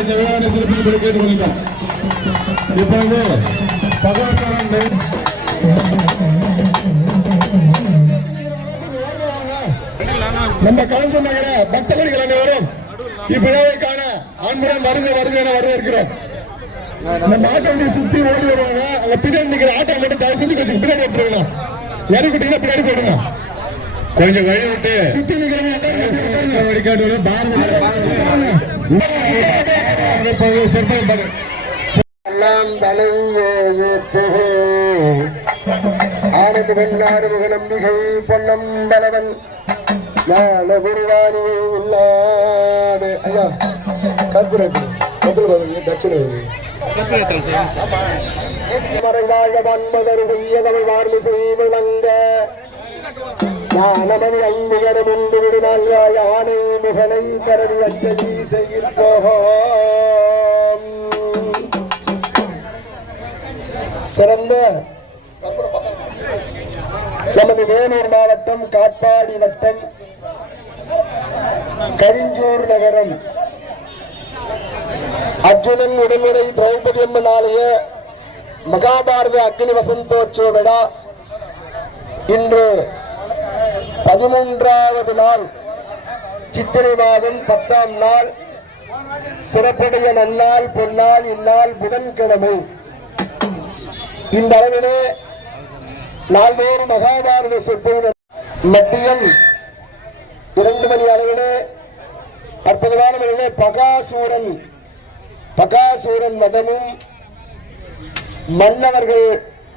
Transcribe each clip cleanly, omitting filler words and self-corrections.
இந்த விழாவை சிறப்பிக்கும்படி கேட்டுக்கொள்கிறோம். இப்பொழுது பகாசாரம் நம்ம கலைஞர் நகர பக்தர்கள் அனைவரும் இவ்விழாவை காண அன்புடன் வருக வருக என வரவேற்கிறோம். நம்ம ஆட்டோ சுத்தி ஓடி வருவாங்க. அங்க பின்னாடி நிக்கிற ஆட்டோ மட்டும் தயவு செஞ்சு கொஞ்சம் பின்னாடி எடுத்துருக்கணும். இறக்கிட்டீங்கன்னா பின்னாடி போயிடுங்க. கொஞ்சம் வழி விட்டு சுத்தி நிக்கிறவங்க வழிகாட்டு ஆனமுக நம்பிகை பொன்னம் பலவன் ஞான குருவானே இல்லாது ஐயா கற்பூரத்தில் முதல் தட்சிண மறைவாழ மன்மதர் செய்யதவை வார்மி செய்வங்க ஞானமணி ஐந்துகரம் உண்டு விடுநாள் யானை முகனை பரவி அஞ்சலி செய்கின்றோம். சிறந்த நமது வேலூர் மாவட்டம் காட்பாடி வட்டம் கரிஞ்சூர் நகரம் அர்ஜுனன் உடனுரை திரௌபதி அம்மன் ஆலய மகாபாரத அக்னி வசந்தோற்சவ விழா இன்று 13வது நாள் சித்திரை மாதம் 10ஆம் நாள் சிறப்புடைய நன்னாள் பொன்னாள் இந்நாள் புதன்கிழமை. இந்த அளவிலே நாள்தோறும் மகாபாரத சொற்பொழிவு மத்தியம் 2 மணி அளவிலே அற்புதமான முறையிலே பகாசூரன் மதமும் மன்னவர்கள்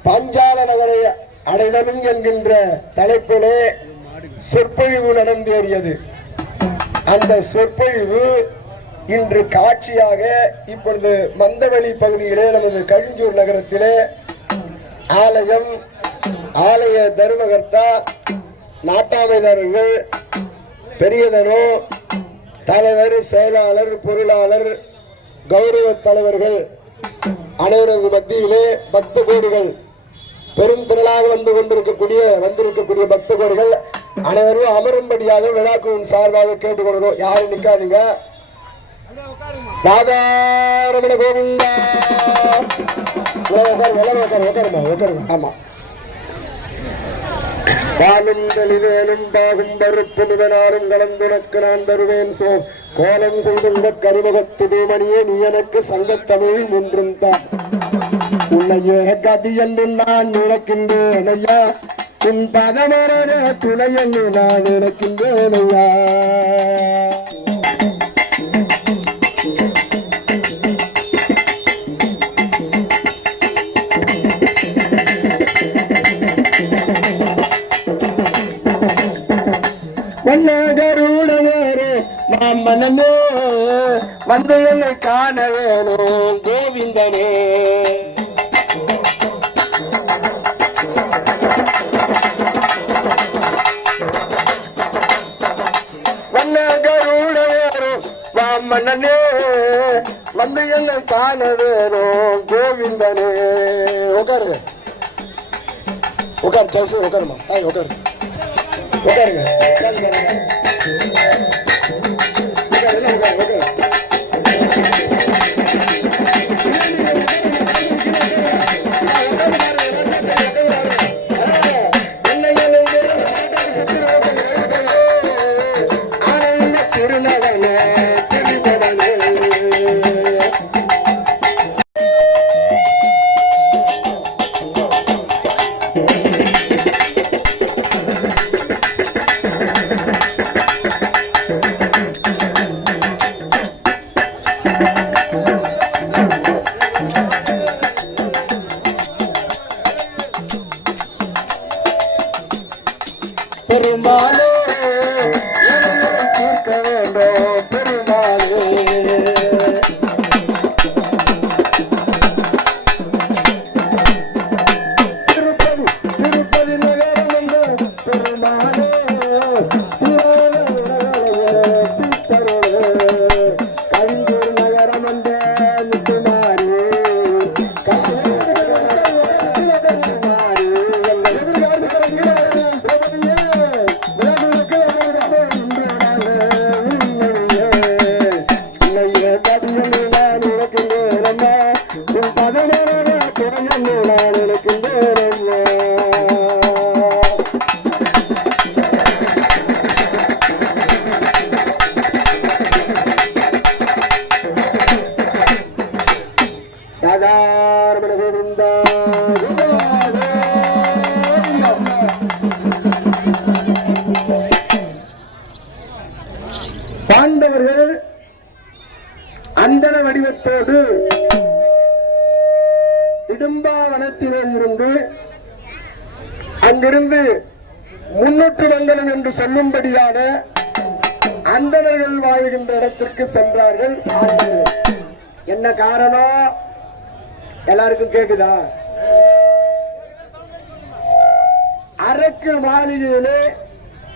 பாஞ்சால நகரை அடைதலும் என்கின்ற தலைப்பிலே சொற்பொழிவு நடந்தேறியது. அந்த சொற்பொழிவு இன்று காட்சியாக இப்பொழுது மந்தவெளி பகுதியிலே நமது கழிஞ்சூர் நகரத்திலே ஆலய தர்மகர்த்தா நாட்டாமைதாரர்கள் பெரியதனோ தலைவர் செயலாளர் பொருளாளர் கௌரவ தலைவர்கள் அனைவரது மத்தியிலே பக்த கோடிகள் பெரும் திரளாக வந்திருக்கக்கூடிய பக்த கோடிகள் அனைவரும் அமரும்படியாக விழாக்குழுவின் சார்பாக கேட்டுக்கொள்கிறோம். யாரும் நிக்காதீங்க. ராதாரமண கோவிந்தா. ஆமா பாலும் தெளிவேனும் பாகும் பருப்பு முதனாரும் கலந்துனக்கு நான் தருவேன் சோ கோலம் செய்துள்ள கருமுகத்து தூமணியே நீ எனக்கு சங்கத்தமிழ் ஒன்றும் தான் உன்னையே கதி என்று நான் நினைக்கின்றேன் ஐயா உன் பதமர துணை என்று நான் நினைக்கின்றேன் ஐயா. மனமே வந்து என்னை காண வேணும் கோவிந்தனே. மன்னனே வந்து என்னை காண வேணும் கோவிந்தனே. உட்காருங்க ஜெயசு உட்காருமா தாய் உட்காருங்க. நான் இருக்கின்றேனம்மா உன் பதவியாக துணையன்னு நான் இருக்கின்றேனம்மா. பாண்டவர்கள் அந்தன வடிவத்தோடு இடும்பாவனத்திலே இருந்து அங்கிருந்து முன்னூற்று மங்கலம் என்று சொல்லும்படியான அந்தணர்கள் வாழ்கின்ற இடத்திற்கு சென்றார்கள். என்ன காரணம் எல்லாருக்கும் கேக்குதா? அரக்கு மாளிகையிலே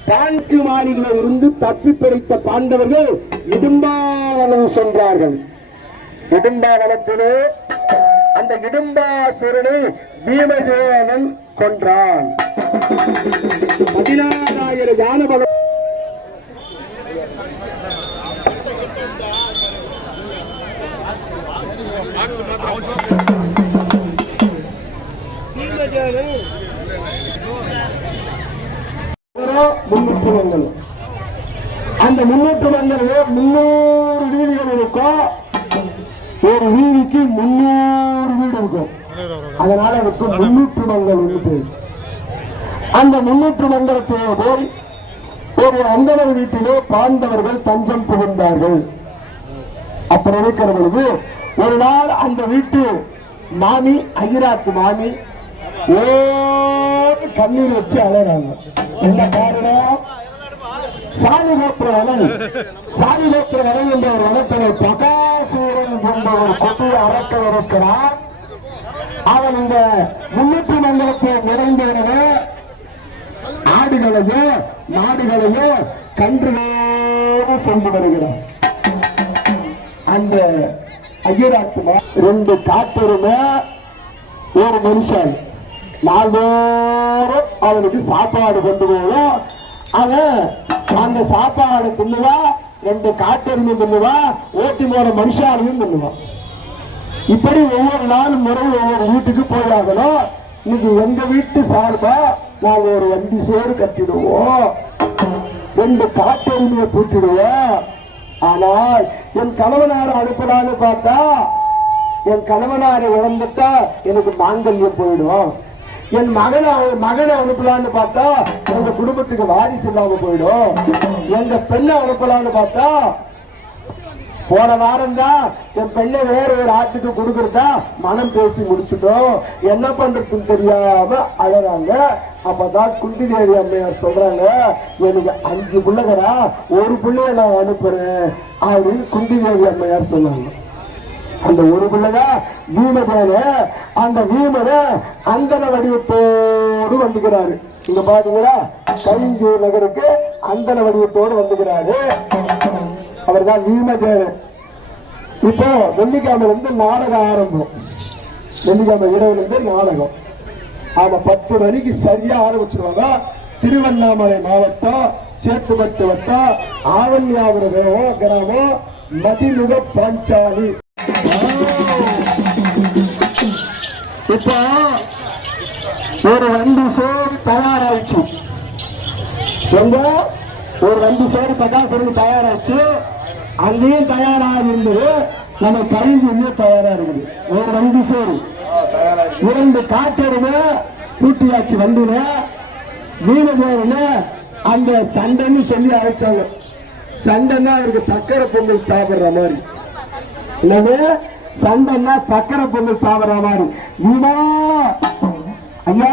பாண்கு மாளிகையில் இருந்து தப்பி பிடித்த பாண்டவர்கள் இடும்பாவனம் சென்றார்கள். இடும்பாவனத்திலே அந்த இடும்பாசுரனை பீமதேவன் கொன்றான். 14,000 யானபலம் முன்னூற்று மங்கல். அந்த முன்னூற்று மங்கல் 300 வீடுகள் இருக்கும். ஒரு வீதிக்கு 300 வீடு இருக்கும். அதனால அதுக்கு முன்னூற்று மங்கல் உண்டு. அந்த முன்னூற்று மங்கலத்திலே போய் ஒரு அந்தனர் வீட்டிலே பாண்டவர்கள் தஞ்சம் புகுந்தார்கள். அப்படி இருக்கிற பொழுது ஒரு நாள் அந்த வீட்டு மாமி ஐயராத்து மாமி கண்ணீர் வச்சு அழறாங்க. என்ன காரணம்? சாலிகோத்திர வனன் என்ற ஒரு வனத்தை பகாசூரன் என்ற ஒரு கொடிய அரக்கன் இருக்கிறார். அவன் இந்த முன்னூற்று மண்டலத்தை நிறைந்தவனே ஆடுகளையோ நாடுகளையோ கன்றுகளோடு சென்று வருகிறான். அந்த ஐயராத்துமா 2 காட்டெருமை ஒரு மனுஷன் நாள்தோறும் அவனுக்கு சாப்பாடு கொண்டு போவோம். அவன் அந்த சாப்பாடு தின்னுவா, 2 காட்டெருமை தின்னுவா, ஓட்டி போற மனுஷாலையும் தின்னுவான். இப்படி ஒவ்வொரு நாளும் முறை ஒவ்வொரு வீட்டுக்கு போயாகணும். இது எங்க வீட்டு சார்பா நாங்க ஒரு வண்டி சோறு கட்டிடுவோம், 2 காட்டெருமையை பூட்டிடுவோம். ஆனால் என் கணவனாரை அனுப்பலான்னு பார்த்தா என் கணவனாரை இழந்துட்டா எனக்கு மாங்கல்யம் போயிடும். என் மகனை அனுப்பலான்னு பார்த்தா எங்க குடும்பத்துக்கு வாரிசு இல்லாம போயிடும். எங்க பெண்ணை அனுப்பலான்னு பார்த்தா போன வாரம் தான் என் பெண்ணை வேற ஒரு ஆட்டுக்கு கொடுக்கறதா மனம் பேசி முடிச்சுட்டோம். என்ன பண்றதுன்னு தெரியாம அழறாங்க. அப்பதான் குந்தி தேவி அம்மையார் சொல்றாங்க, எனக்கு 5 பிள்ளைகரா, ஒரு பிள்ளைய நான் அனுப்புறேன் அப்படின்னு குந்தி தேவி அம்மையார் சொன்னாங்க. அந்த ஒரு பிள்ளைதான் வீமசேன. அந்த வீமன அந்தன வடிவத்தோடு வந்துக்கிறாரு. இங்க பாத்தீங்களா, கலிஞ்சூர் நகருக்கு அந்தன வடிவத்தோடு வந்துக்கிறாரு. அவர் தான் வீமசேன. இப்போ வெள்ளிக்கிழமையில இருந்து நாடகம் ஆரம்பம். வெள்ளிக்கிழமை இரவுல இருந்து நாடகம். ஆமா, 10 மணிக்கு சரியா ஆரம்பிச்சிருவாங்க. திருவண்ணாமலை மாவட்டம் சேத்துப்பட்டு வட்டம் ஆவண்யாபுரம் கிராமம் மதிமுக பாஞ்சாலி. இப்போ ஒரு 2 சோறு தயாராயிடுச்சு. எங்க ஒரு 2 சோறு பகாசுரனுக்கு தயாராச்சு. அங்கேயும் தயாராக இருந்தது. நம்ம கழிஞ்சு இன்னும் தயாரா இருக்குது. ஒரு 2 சோறு 2 காட்டெருமை பூட்டியாச்சு. வண்டியில வீமசேன அந்த சண்டைன்னு சொல்லி அழைச்சாங்க. சண்டைன்னா அவருக்கு சக்கரை பொங்கல் சாப்பிடுற மாதிரி. என்னது சண்டைன்னா சக்கரை பொங்கல் சாப்பிடுற மாதிரி. வீமா ஐயா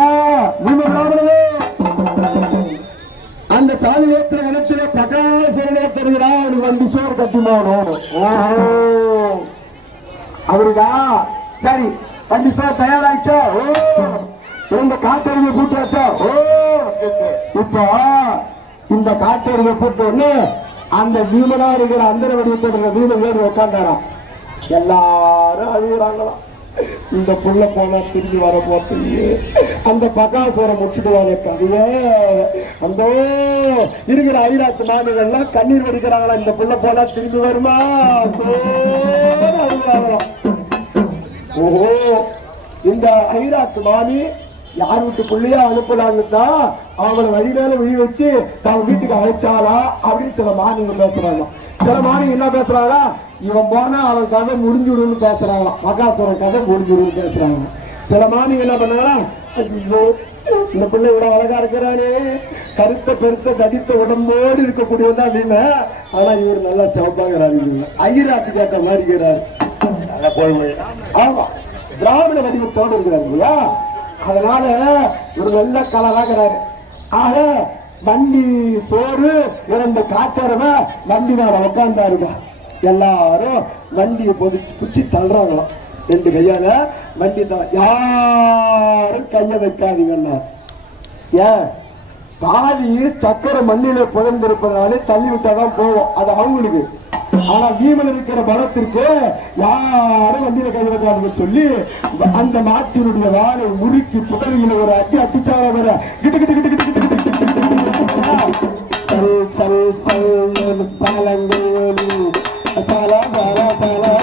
அந்த சாலிகோத்திர வனத்திலே பகாசுரனே தெரிகிறா. அவனுக்கு 2 சோறு கட்டினோம். அவருக்கா சரி 2 சோறு தயாராச்சா? 2 காட்டெருமை பூட்டாச்சா? இப்போ இந்த காட்டெருமை பூட்ட உடனே அந்த பீமனா இருக்கிற அந்த வடிவத்தோட பீமன் ஏறி உட்காந்தாராம். எல்லாரும் அழுகுறாங்களாம். இந்த புள்ள போனா திரும்பி வர போத்தையே, அந்த பகாசுரம் முடிச்சுடுவாங்க கதைய. அந்த இருக்கிற ஐராத்து மாமிகள்லாம் கண்ணீர் வடிக்கிறாங்களா, இந்த புள்ள போனா திரும்பி வருமா? ஓஹோ, இந்த ஐராக்கு மாமி யார் வீட்டு பிள்ளையா அனுப்பலான்னு தான் அவங்களை வழி மேல விழி வச்சு தான் வீட்டுக்கு அழைச்சாளா அப்படின்னு சில மாமிங்க பேசுறாங்க. சில மாமிங்க என்ன பேசுறாங்களா, இவன் போனா அவன் கதை முடிஞ்சுடுன்னு பேசுறாங்க, மகாசுரன் கதை முடிஞ்சுடுன்னு பேசுறாங்க. சில மாமிங்க என்ன பண்ணாங்களா, இந்த பிள்ளை இவ்வளவு அழகா இருக்கிறானே, கருத்த பெருத்த தடித்த உடம்போடு இருக்கக்கூடியவன் தான் அப்படின்னு. ஆனா இவர் நல்லா சிவப்பாகிறாரு, ஐராக்கு கேட்ட மாதிரி இருக்கிறாரு. ஆமா, பிராமண வடிவத்தோடு இருக்கிறாரு இல்லையா, அதனால ஒரு நல்ல கலராகிறாரு. ஆக வண்டி சோறு 2 காட்டறவ வண்டி மேல உட்கார்ந்தாருப்பா. எல்லாரும் வண்டியை புடிச்சு தள்ளுறாங்க 2 கையால. வண்டி தான் யாரும் கைய வைக்காதீங்கன்னா, ஏன் பாதி சக்கரை மண்ணில புதந்திருப்பதாலே தள்ளி விட்டாதான் போவோம், அது அவங்களுக்கு. ஆனா வீமன் இருக்கிற பலத்திற்கு யாரும் வண்டியில கை வைக்காதுன்னு சொல்லி அந்த மாட்டினுடைய வாழை முறுக்கி புதவியில ஒரு அடி அடிச்சார வர கிட்ட கிட்ட கிட்ட கிட்ட கிட்ட சல் சல் சல் சாலங்கோலி சாலா சாலா சாலா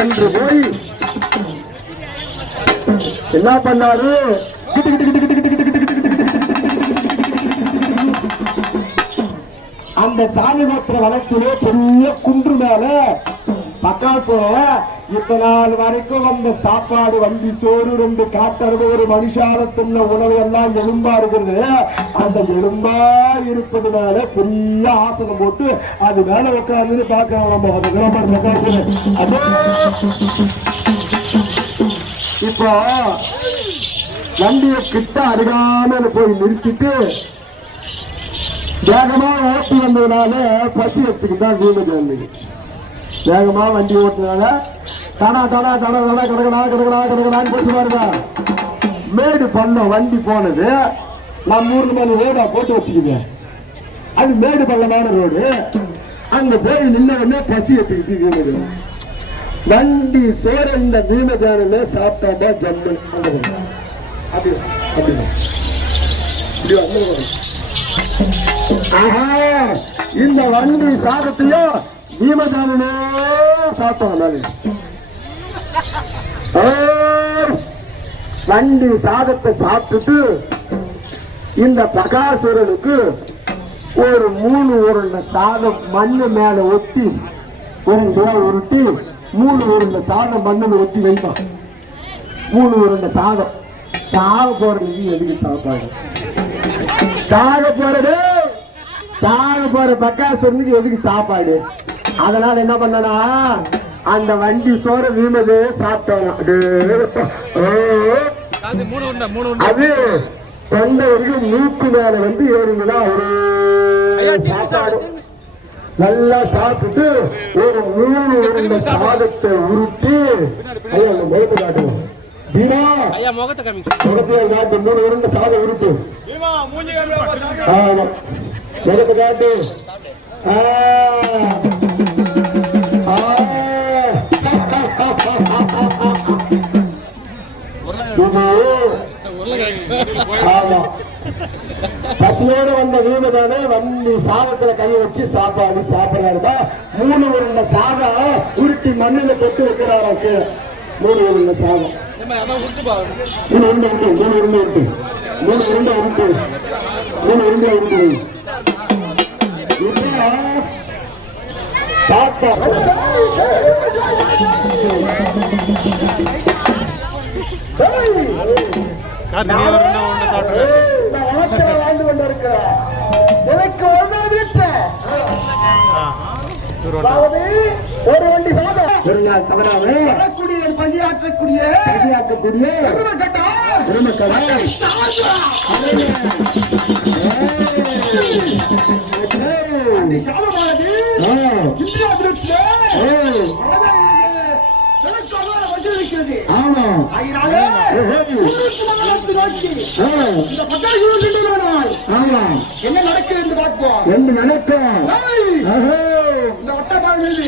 என்று போய் என்ன பண்ணாரு, அந்த சாலிகோத்திர வனத்திலே பெரிய குன்று மேல பக்காசுரன் இத்தனை நாள் வரைக்கும் வந்த சாப்பாடு வண்டி சோறு 2 காட்டறவு ஒரு மனுஷால தின்ன உணவு எல்லாம் எலும்பா இருக்கிறது. அந்த எலும்பா இருப்பது மேல பெரிய ஆசனம் போட்டு அது மேல உட்கார்ந்து பாக்கிறோம் நம்ம. அது கிராமர் பக்காசுரன் அதே இப்போ வண்டியை கிட்ட அருகாமல் போய் நிறுத்திட்டு வேகமா ஓட்டி வந்ததுனால பசி எடுத்துக்கு தான் வீடு. வேகமா வண்டி ஓட்டுனால தடா தடா தடா தடா கிடக்கடா கிடக்கடா கிடக்கடான்னு போச்சு பாருங்க. மேடு பள்ளம் வண்டி போனது, நம்ம ஊர்ல மாதிரி ரோடா போட்டு வச்சுக்குது, அது மேடு பள்ளமான ரோடு. அங்க போய் நின்ன உடனே பசி எடுத்துக்கிட்டு வீடு. வண்டி சோற இந்த பீமஜானமே சாப்பிட்டாமா ஜம்மு அப்படி அப்படி ஆஹா, இந்த வண்டி சாதத்தையும் பீமஜானே சாப்பிட்டாங்க. வண்டி சாதத்தை சாப்பிட்டுட்டு இந்த பகாசுரனுக்கு ஒரு 3 உருண்டை சாதம் மண்ணு மேல ஒத்தி உருட்டி 3 உருண்டை சாதம் மண்ணில் ஒத்தி வைப்பான். 3 உருண்டை சாதம். சாக போறதுக்கு எதுக்கு சாப்பாடு? சாக போற பக்காசுரனுக்கு எதுக்கு சாப்பாடு? அதனால என்ன பண்ணனா, அந்த வண்டி சோற வீமதே சாப்பிட்டாங்க. அது தொண்டை வரைக்கும் மூக்கு மேல வந்து ஏறிங்களா ஒரு சாப்பாடு நல்லா சாப்பிட்டு ஒரு 3 உருண்டை சாதத்தை உருட்டி அந்த முகத்தை காட்டுவோம். பீமா முகத்தை காட்டு, 3 உருண்டை சாதம் உருட்டு. ஆமா, முகத்தை காட்டு. ஆமா, பசியோட வந்த வீமதானே வண்டி சாதத்துல கை வச்சு சாப்பாடு சாப்பிடறாருப்பா. 3 உருண்டை சாதம் உருட்டி மண்ணில கொட்டு வைக்கிறாரா கீழே. 3 உருண்டை சாதம் 3 உருண்டை உருட்டு 3 உருண்டை உருட்டு 3 உருண்டை உருட்டு 3 உருண்டை உருட்டு தாத்தா வாழ்ந்து கொண்டிருக்கிறேன். எனக்கு ஒரு வண்டி சாதம் வரக்கூடிய பசியாற்ற பசியாற்றக்கூடிய என்ன நடக்குது என்று பார்ப்போம். என்ன நடக்கும் இந்த ஒட்டப்பாறை மீது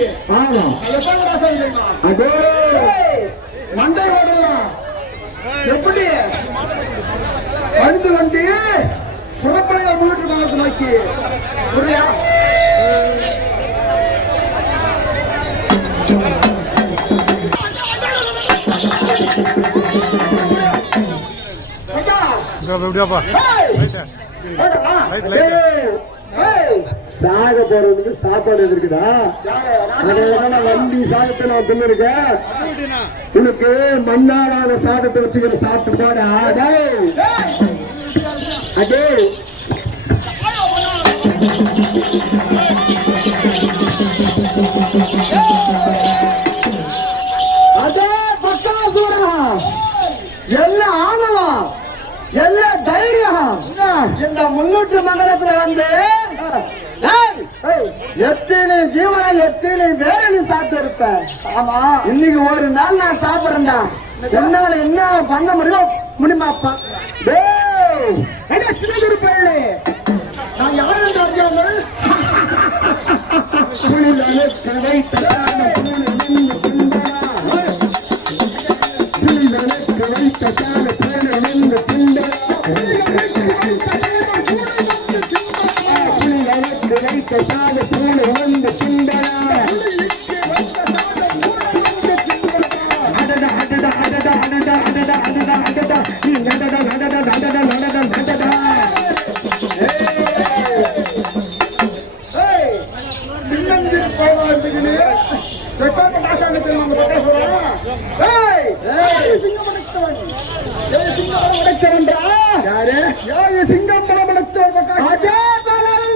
மண்டை ஓடலாம் எப்படி அழுந்து கொண்டு புறப்படைய முன்னேற்ற மாநிலத்தை நோக்கி சாக போறவனுக்கு சாப்பாடு இருக்குதா? அதனால வண்டி சாதத்தை நான் தின்னுருக்கேன். உனக்கு மண்ணாலான சாதத்தை வச்சுக்கிற சாப்பிட்டு போட அதே அதே பக்காசூரா எல்லாம் ஆணவம் எல்லாம் தைரியம் இந்த முன்னூற்று மண்டலத்துல வந்து எத்தனை ஜீவனை எத்தனை பேரை நீ சாப்பிட்டு இருப்ப. ஆமா இன்னைக்கு ஒரு நாள் நான் சாப்பிடுறேன்டா. என்னால என்ன பண்ண முடியுமாப்பா? சின்னதுரு பள்ளி நான் யாரும் அறியாமல் சிங்கம்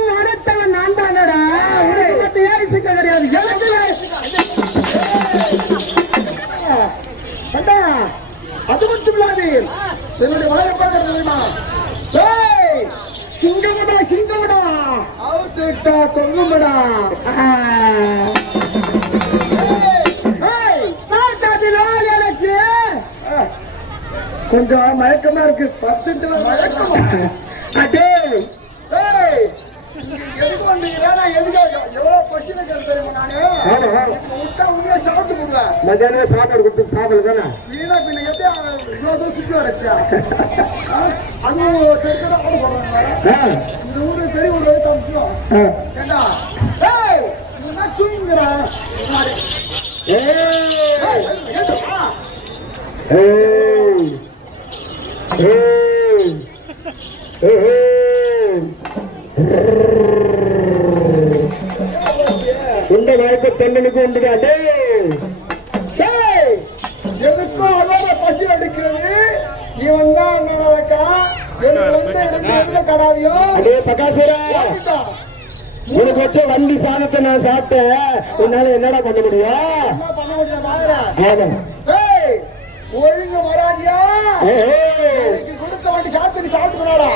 நடத்தவன் நான் தானடா. சிங்கம் கிடையாது. அது மட்டும் இல்லாது என்னுடைய வளையப்பாடு சிங்கமடா சிங்கமடா அவுத்துட்டா கொங்குமடா எனக்கு கொஞ்சம் மயக்கமா இருக்கு. 10 மயக்கம் எதுக்கு வந்தீங்கன்னா நான் எதுக்காக எவ்வளவு கொஸ்டின் தெரியுமா? நானு விட்டா உண்மையா சாப்பிட்டு போடுவேன். மத்தியானம் சாப்பாடு கொடுத்து சாப்பிடல தானே வீணா பின்ன எப்படி இவ்வளவு தூரம் சுற்றி வரச்சா? அதுவும் தெரிஞ்சு ஆட சொல்றாங்க. இந்த ஊரு பெரிய ஊர் காமிச்சிடும் ஏண்டா தூங்குறா உண்ட வாய்ப்பு தென்னனுக்கு உண்டுடாடே. எதுக்கும் அதோட பசி அடிக்கிறது இவன் தான் கடாதியோ. அதே பகாசுரா உனக்கு வச்ச வண்டி சாதத்தை நான் சாப்பிட்டேன். உன்னால என்னடா பண்ண முடியும்? ஒழுங்கு வராதியா கொடுத்த வண்டி சாப்பிட்டு சாப்பிட்டுக்கிறாடா.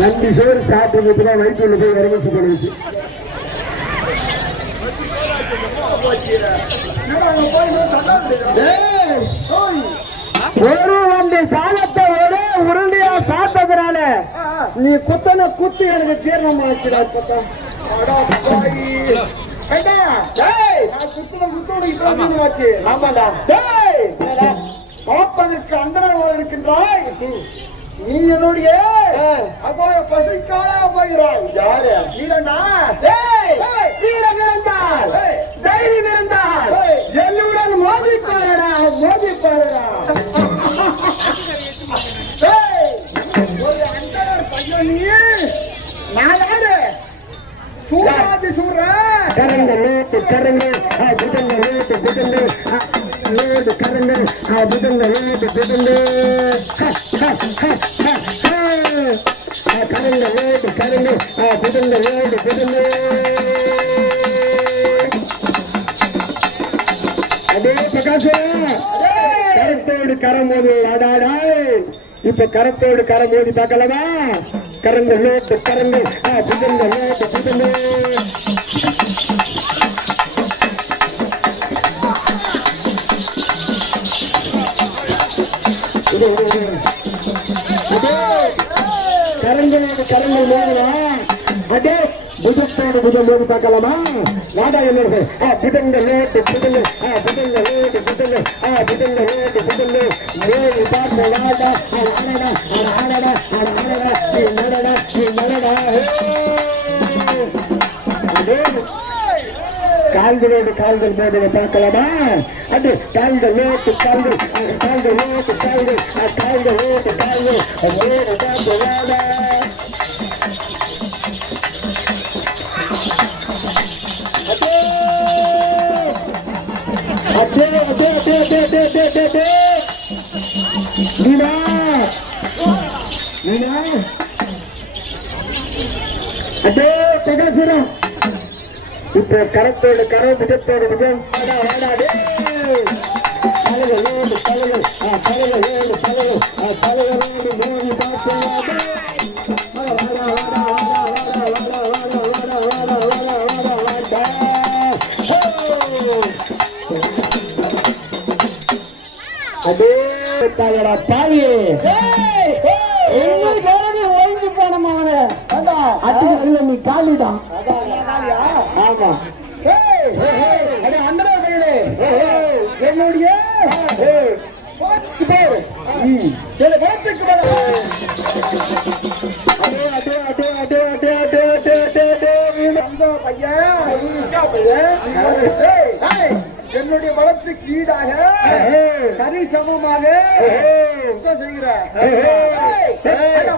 நன்றி சோறு சாப்பிடுறதுதான் வயிற்றுல போய் வரவசி பண்ணுச்சு. ஒரு வண்டி சாதத்தை ஒரே உருண்டையா சாப்பிட்டதுனால நீ குத்தன குத்து எனக்கு ஜீரணம் ஆச்சுடா. பார்ப்பதற்கு அந்தனர் இருக்கின்றாய். நீ என்னுடைய அகோர பசிக்காக போகிறாய். யாரு நீரண்டா? வீரம் இருந்தால் தைரியம் இருந்தால் என்னுடன் மோதி பாருடா, மோதி பாருடா. ஒரு அந்தனர் பையன் நீ நான் யாரு? சூடாதி சூடுற கரங்க நோட்டு கரங்க புதங்க நோட்டு புதந்து ஓடு கரங்கள் புதங்க ஓடு புதந்து கரங்க ஓடு கரங்க புதங்க ஓடு புதந்து அதே பிரகாசம் கரத்தோடு கரம் மோதி ஆடாடா இப்ப கரத்தோடு கரம் மோதி பார்க்கலவா கரங்கள் லோட்டு கரங்கள் புதங்க லோட்டு புதங்க கரங்களோடு கரங்கள் மோதினா அதே புதத்தோடு புதம் மோதி பார்க்கலாமா வாடா என்ன புதங்க லோட்டு புதங்க புதங்க லோட்டு புதங்க புதங்க லோட்டு புதங்க மோதி பார்க்க வாடா ஆடடா ஆடடா ஆடடா நீ நடடா நீ நடடா அதே கால்களோடு கால்கள் மோதினை பார்க்கலாமா அது கால்கள் லோட்டு கால்கள் கால்கள் லோட்டு கால்கள் கால்கள் லோட்டு கால்கள் மோதி பார்க்க வாடா இப்போ கரத்தோடு கரம் புஜத்தோடு புஜம் தலைகளோடு தலைகள் தலைகளோடு தலைகள் தலைகளோடு மோதி பார்க்க அதே தாயடா பாவி ஓய்ந்து போனமா அவன நீ காலிதான் ஆமா என்னுடைய என்னுடைய பலத்துக்கு ஈடாக சரி சமமாக செய்கிற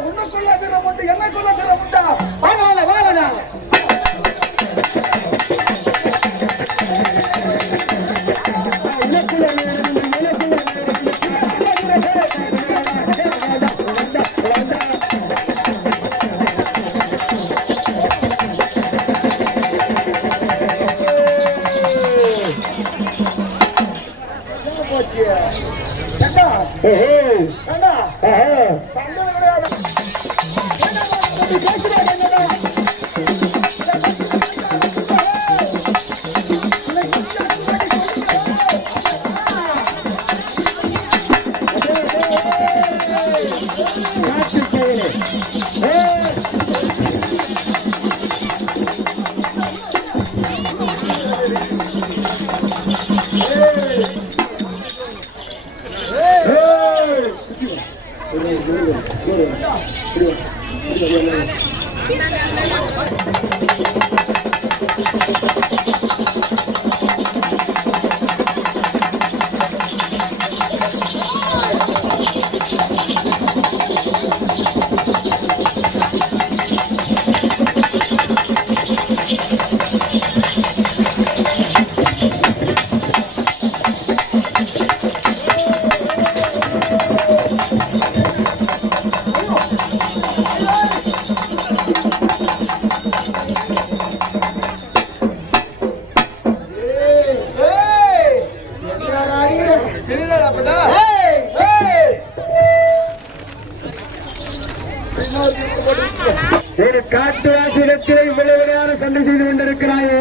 உன்னைக்குள்ள திறம் உண்டு என்னைக்குள்ள திறம் உண்டா வாழ வாழடா ஒரு காட்டுவாசிடத்தில் இவ்வளவு நேரம் சண்டை செய்து கொண்டிருக்கிறாயே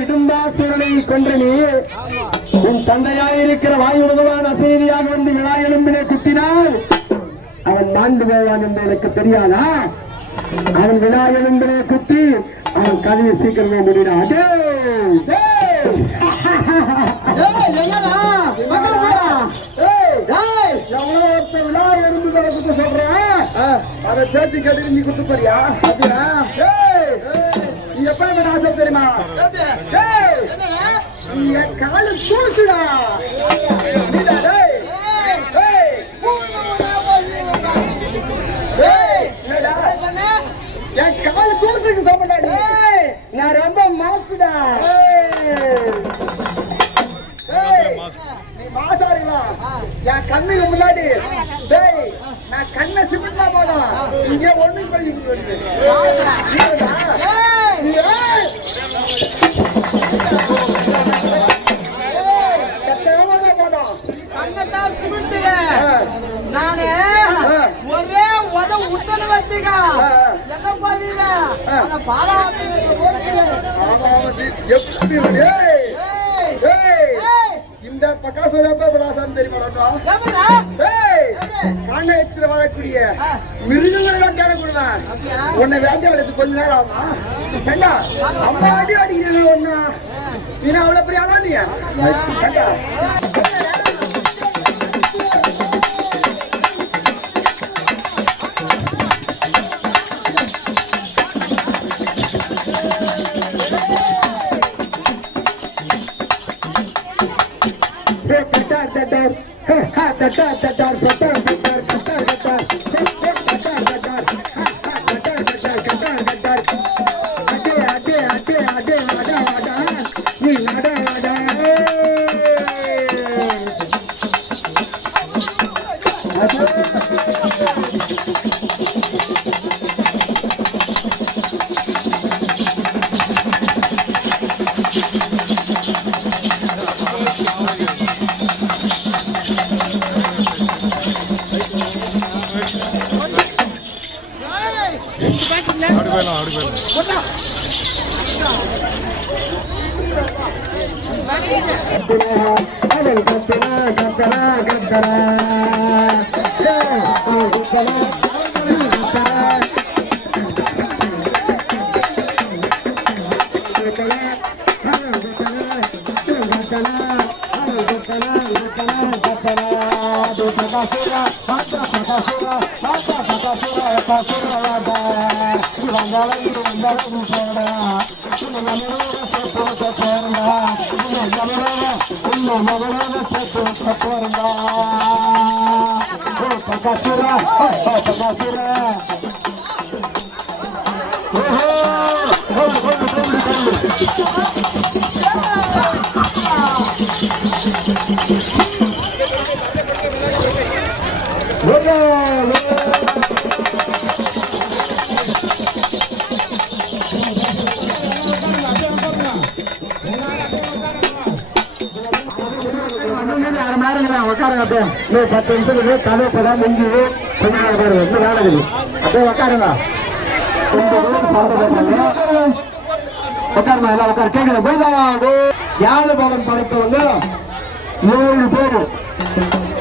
இடும்பாசுரனை கொன்ற நீ உன் தந்தையாயிருக்கிற வாயு உதவான் அசரீதியாக வந்து விழா எலும்பினை குத்தினால் அவன் மாண்டு போவான் என்று எனக்கு தெரியாதா? அவன் விழா எலும்பினை குத்தி அவன் கதையை சீக்கிரமே முடியாது. விழா எலும்புகளை குத்த சொல்றேன் அதை பேச்சு கேட்டு நீ குத்து போறியா? நீ எப்ப ஆசை தெரியுமா? காலு தூசுடா என் காலு தூசுக்கு சம்பந்தா நான் ரொம்ப மாசுடா. என் கண்ணுக்கு முன்னாடி டேய் நான் கண்ணை சிமிட்டா போனோம் இங்கே ஒண்ணுக்கு போய் கண்ணத்தான் சிமிட்டுவேன் நானே ஒரே உத்தரவு வச்சுக்க என்ன பாதியில பாலாவதி எப்படி இந்த பக்காசுரம் தெரியுமா காண்டத்தில் வாழக்கூடிய மிருகங்கள் வேட்டையாட கொடுவேன் உன்னை வேட்டையாடுறது கொஞ்ச நேரம் ஆகுமா ஏண்டா அம்மா அடி அடிக்கிறது ஒண்ணா நீ அவ்வளவு பெரிய ஆளா நீ ஏண்டா உட்காருங்க 10 நிமிஷம் தலைப்பதான் முடிஞ்சு கொஞ்சம் வேலை அப்படியே உட்காருங்க உட்காருமா எல்லாம் உட்காரு கேட்குது ஞானபகம் படைத்தவங்க 7 பேரு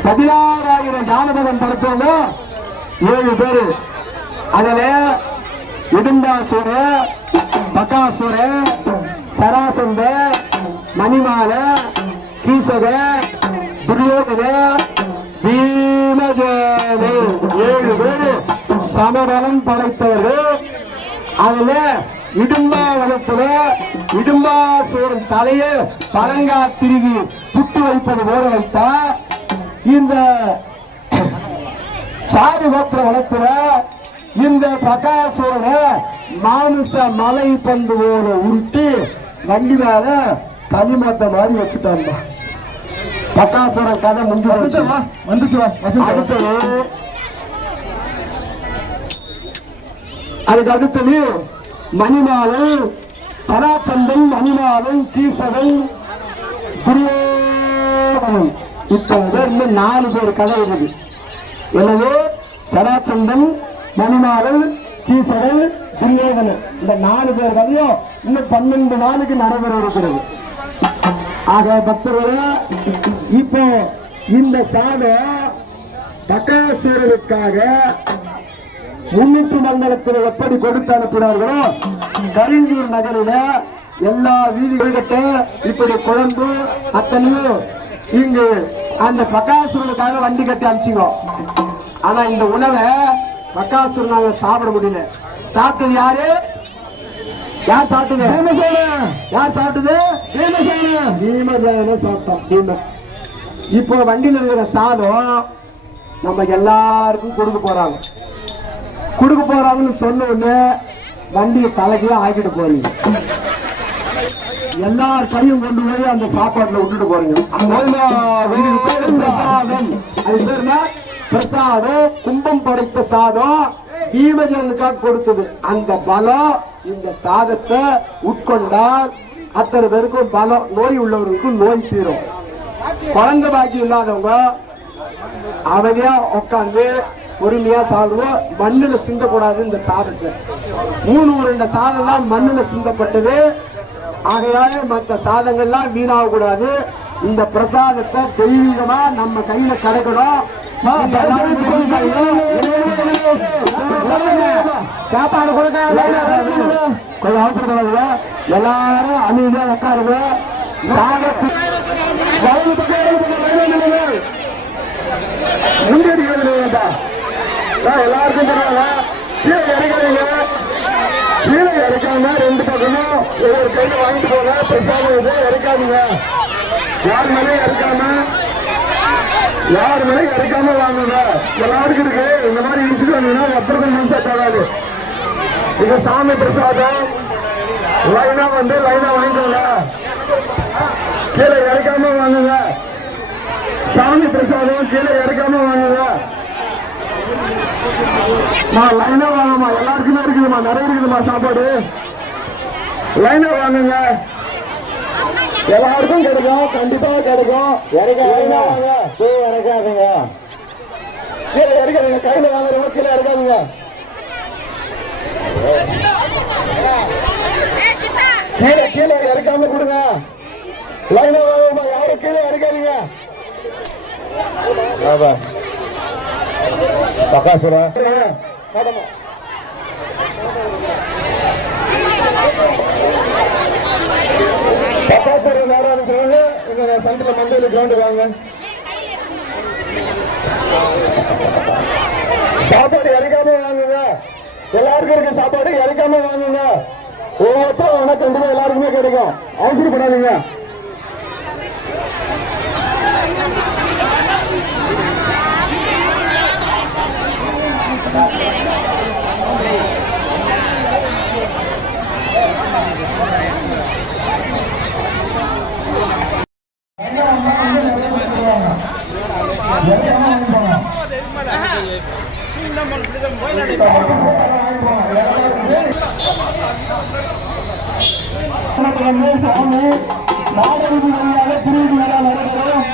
16,000 ஞானபகம் படைத்தவங்க 7 பேரு அதுல இடும்பாசுர பகாசுர சராசந்த மணிமால கீசக துரியோதன பீமஜேன 7 பேரு சமபலம் படைத்தவர்கள். அதுல இடும்பாவனத்துல இடும்பாசூரன் தலையை பழங்கா திருகி புட்டு வைப்பது போல வைத்தா இந்த சாதி கோத்திர வளத்துல இந்த பகாசூரனை மாமிச மலை பந்து போல உருட்டி வண்டி மேல களிமத்த மாதிரி வச்சுட்டாங்க. பகாசுரன் கதை வந்துச்சு. அதுக்கு அடுத்தது மணிமாலன் சராச்சந்தன் மணிமாலன் கீசகன் துரியோதனன் இத்தனை பேர் இன்னும் 4 பேர் கதை இருக்குது. எனவே சராச்சந்தன் மணிமாலன் கீசகன் துரியோதனன் இந்த 4 பேர் கதையும் இன்னும் 12 நாளுக்கு நடைபெற இருக்கிறது. ஆக பக்தர்களே இப்போ இந்த சாதம் பகாசுரனுக்காக முன்னிட்டு மண்டலத்தில் எப்படி கொடுத்து அனுப்பினார்களோ கரிஞ்சூர் நகரில எல்லா வீதிகள்கிட்ட இப்படி குழம்பு அத்தனையும் இங்கு அந்த பகாசுரனுக்காக வண்டி கட்டி அனுப்பிச்சிங்க. ஆனா இந்த உணவை பகாசுரனால சாப்பிட முடியல. சாப்பிட்டது யாரு? யார் சாப்பிட்டது? யார் சாப்பிட்டது? பீமசேன சாப்பிட்டான். பீமன் இப்போ வண்டியில் இருக்கிற சாதம் நம்ம எல்லாருக்கும் கொடுக்க போறாங்கன்னு சொன்ன உடனே வண்டியை தலைக்கெல்லாம் ஆக்கிட்டு போறீங்க. எல்லார் கையும் கொண்டு போய் அந்த சாப்பாட்டுல விட்டுட்டு போறீங்க. இதுக்கு பேரு பிரசாதம். அது பேருனா பிரசாதம். கும்பம் படைத்த சாதம் பீமஜனுக்காக கொடுத்தது. அந்த பலம் இந்த சாதத்தை உட்கொண்டால் அத்தனை பேருக்கும் பலம். நோய் உள்ளவர்களுக்கும் நோய் தீரும். குழந்தை பாக்கி இல்லாதவங்க அவனையா உட்காந்து பொறுமையா சாப்பிடுவோம். மண்ணுல சிந்தக்கூடாது. இந்த சாதத்தை 3 உருண்டை சாதம் தான் மண்ணுல சிந்தப்பட்டது. ஆகையால மற்ற சாதங்கள்லாம் வீணாக கூடாது. இந்த பிரசாதத்தை தெய்வீகமா நம்ம கையில கிடைக்கணும். சாப்பாடு கொடுக்க கொஞ்சம் அவசரப்படாத. எல்லாரும் அமைதியா உட்காருங்க. எல்லாருக்கும் கீழே இறக்காதீங்க. கீழே இறக்காம 2 பக்கமும் ஒவ்வொரு கையில வாங்கிட்டு போங்க. பிரசாதம் இது இறக்காதீங்க. யார் மேலேயும் இறக்காம வாங்குங்க. எல்லாருக்கும் இருக்கு. இந்த மாதிரி இன்சிட்டு வந்தீங்கன்னா ஒருத்தருக்கும் மனசா போகாது. இது சாமி பிரசாதம். லைனா வந்து லைனா வாங்கிக்கோங்க. கீழே இறக்காம வாங்குங்க. சாமி பிரசாதம் கீழே இறக்காம வாங்குங்க. லைனா வாங்கம்மா. எல்லாருக்குமே இருக்குதுமா. நிறைய இருக்குதுமா சாப்பாடு. லைனா வாங்குங்க. எல்லாருக்கும் கிடைக்கும். கண்டிப்பா கிடைக்கும். லைனா வாங்க. இறக்காதுங்க. கீழே இறக்காதுங்க. கையில வாங்குறவங்க கீழே இறக்காதுங்க. கீழே இறக்காம கொடுங்க. லைனா வாங்கம்மா. யாரும் கீழே இறக்காதீங்க. பக்காசுரா பக்காசுரா நேரம் அனுப்புறாங்க. எங்க சந்தில மந்தையில கிரவுண்டு வாங்க. சாப்பாடு இறக்காம வாங்குங்க. எல்லாருக்கும் இருக்க சாப்பாடு இறக்காம வாங்குங்க. ஒவ்வொருத்தரும் வேணா கண்டிப்பா எல்லாருக்குமே கிடைக்கும். அவசரப்படாதீங்க. சாமி நாடக திருவிழா நடக்கிறோம்.